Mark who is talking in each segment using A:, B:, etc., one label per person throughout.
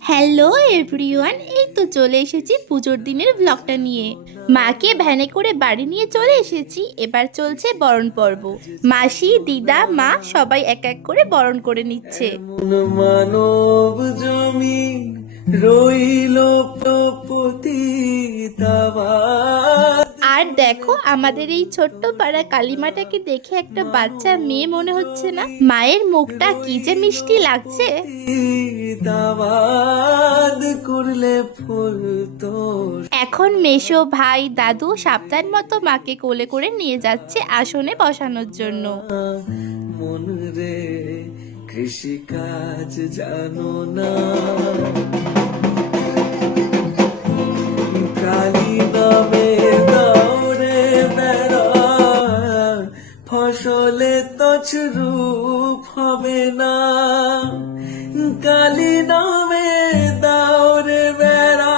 A: Hello everyone, এই তো চলে এসেছি পুজোর দিনের ব্লগটা নিয়ে। মাকে ভ্যানে করে বাড়ি নিয়ে চলে এসেছি, এবার চলছে বরণ পর্ব। মাসি, দিদা, মা সবাই এক এক করে বরণ করে নিচ্ছে।
B: মন মানব জমিন রইল
A: আর দেখো আমাদের এই ছোট্ট পাড়া কালিমাটাকে দেখে একটা বাচ্চা মেয়ে মনে হচ্ছে না। মায়ের মুখটা কি যে মিষ্টি লাগছে।
B: দাবাদ করলে ফুল
A: এখন মেশো ভাই দাদু সাবধান মতো মাকে কোলে করে নিয়ে যাচ্ছে আসনে বসানোর জন্য।
B: মন রে কৃষি জানো না। কালী ফসলে তছরূপ হবে না। কালী নামে দৌড়ে বেড়া।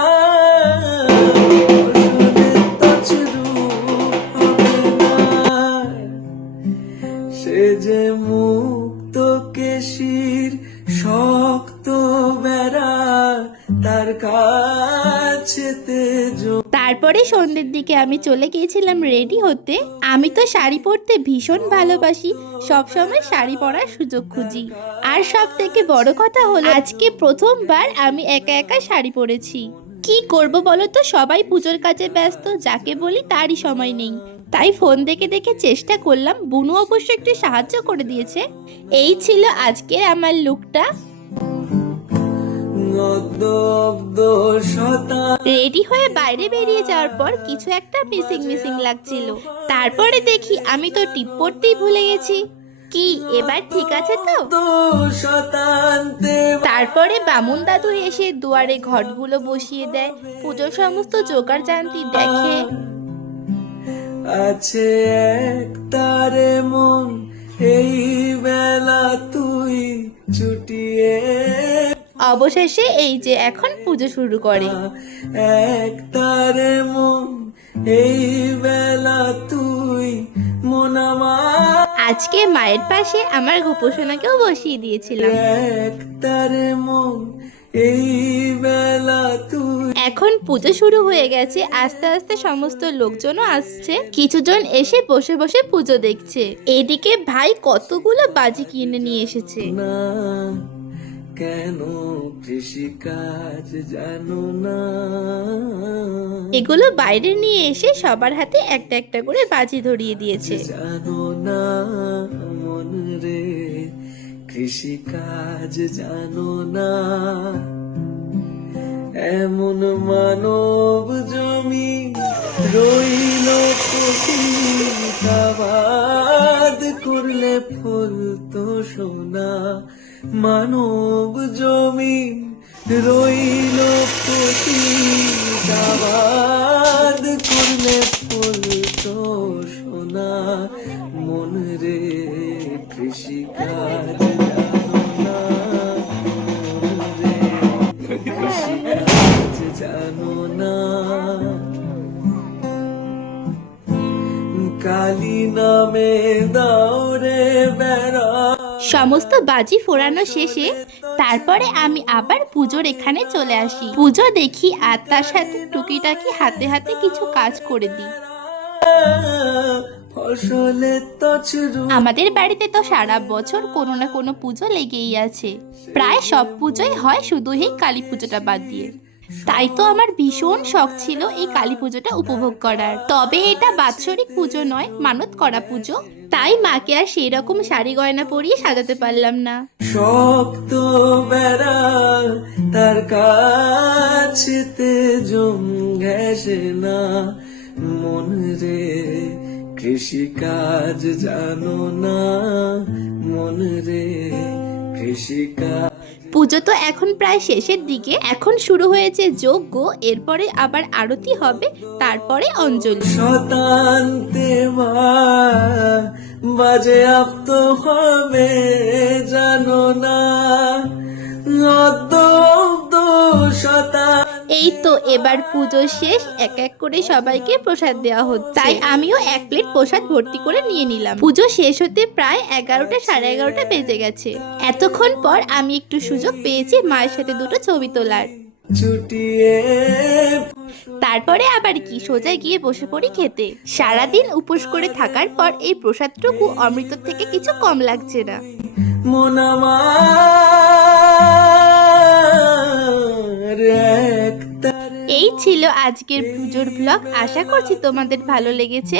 B: সে যে মুক্ত কেশির শক্ত বেড়া, তার কাছেতে জ-
A: তারপরে সন্ধ্যের দিকে আমি চলে গিয়েছিলাম রেডি হতে। আমি তো শাড়ি পরতে ভীষণ ভালোবাসি, সবসময় শাড়ি পরার সুযোগ খুঁজি। আর সব থেকে বড় কথা হলো, আজকে প্রথমবার আমি একা একা শাড়ি পরেছি। কি করব বলো তো? সবাই পুজোর কাজে ব্যস্ত, যাকে বলি তারই সময় নেই। তাই ফোন দেখে দেখে চেষ্টা করলাম, বুনু অবশ্য একটু সাহায্য করে দিয়েছে। এই ছিল আজকের আমার লুকটা রেডি হয়ে বাইরে বেরিয়ে যাওয়ার পর কিছু একটা মিসিং মিসিং লাগছিল। তারপরে দেখি আমি তো টিপ পড়তেই ভুলে গেছি। কি, এবার ঠিক আছে তো? তারপরে বামুন দাদু এসে দুয়ারে ঘটগুলো বসিয়ে দেয় পুজোর সমস্ত জোগাড় জানতি দেখে।
B: আছে এক তারে মন, এই বেলা তুই ছুটিয়ে
A: অবশেষে এই যে এখন পুজো শুরু করে।
B: এক তারে মন এই বেলা তুই
A: আজকে মায়ের পাশে আমার গোপোষণাকেও বসিয়ে দিয়েছিলাম।
B: এক তারে মন এই বেলা তুই।
A: এখন পুজো শুরু হয়ে গেছে আস্তে আস্তে সমস্ত লোকজনও আসছে। কিছুজন এসে বসে বসে পুজো দেখছে। এদিকে ভাই কতগুলো বাজি কিনে নিয়ে এসেছে।
B: না কেন কৃষি কাজ জানো না?
A: এগুলো বাইরে নিয়ে এসে সবার হাতে একটা একটা করে বাজি ধরিয়ে দিয়েছে।
B: জানো না মন রে কৃষি কাজ জানো না। এমন মানব জমি রইল করলে ফুল তো সোনা। মানব জমি রইল পতিতাবাদ করলে ফুল তো সোনা। মন রে কৃষি কাজ জানো না। কালী নামে বেড়া
A: সমস্ত বাজি ফোড়ানো শেষে তারপরে আমি আবার পুজোর এখানে চলে আসি। পুজো দেখি আর তার সাথে টুকিটাকি হাতে হাতে কিছু কাজ করে দিই। আমাদের বাড়িতে তো সারা বছর কোনো না কোনো পুজো লেগেই আছে। প্রায় সব পুজোই হয় শুধু এই কালী পুজোটা বাদ দিয়ে। তাই তো আমার ভীষণ শখ ছিল এই কালী পুজোটা উপভোগ করার। তবে এটা বাৎসরিক পুজো নয়, মানত করা পুজো। তাই মাকে আর সেই রকম শাড়ি গয়না পরিয়ে সাজাতে পারলাম না।
B: শক্ত বেড়া তার কাছেতে জম ঘেসে না। মন রে কৃষি কাজ জানো না। মন রে কৃষি কাজ
A: পুজো তো এখন প্রায় শেষের দিকে। এখন শুরু হয়েছে যজ্ঞ, এরপরে আবার আরতি হবে, তারপরে অঞ্জলি।
B: বাজে আপ্ত হবে, জানো না।
A: এই তো এবার পুজো শেষ এক এক করে সবাইকে প্রসাদ দেওয়া হচ্ছে। তাই আমিও এক প্লেট প্রসাদ ভর্তি করে নিয়ে নিলাম। পুজো শেষ হতে প্রায় এগারোটা সাড়ে এগারোটা বেজে গেছে। এতক্ষণ পর আমি একটু সুযোগ পেয়েছি মায়ের সাথে দুটো ছবি তোলার। তারপরে আবার কি সোজা গিয়ে বসে পড়ি খেতে। সারাদিন উপোস করে থাকার পর এই প্রসাদটুকু অমৃতর থেকে কিছু কম লাগছে না।
B: মন একতারে
A: এই ছিল আজকের পুজোর ব্লগ আশা করছি তোমাদের ভালো লেগেছে।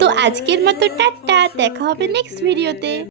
A: তো আজকের মতো টাটা, দেখা হবে নেক্সট ভিডিওতে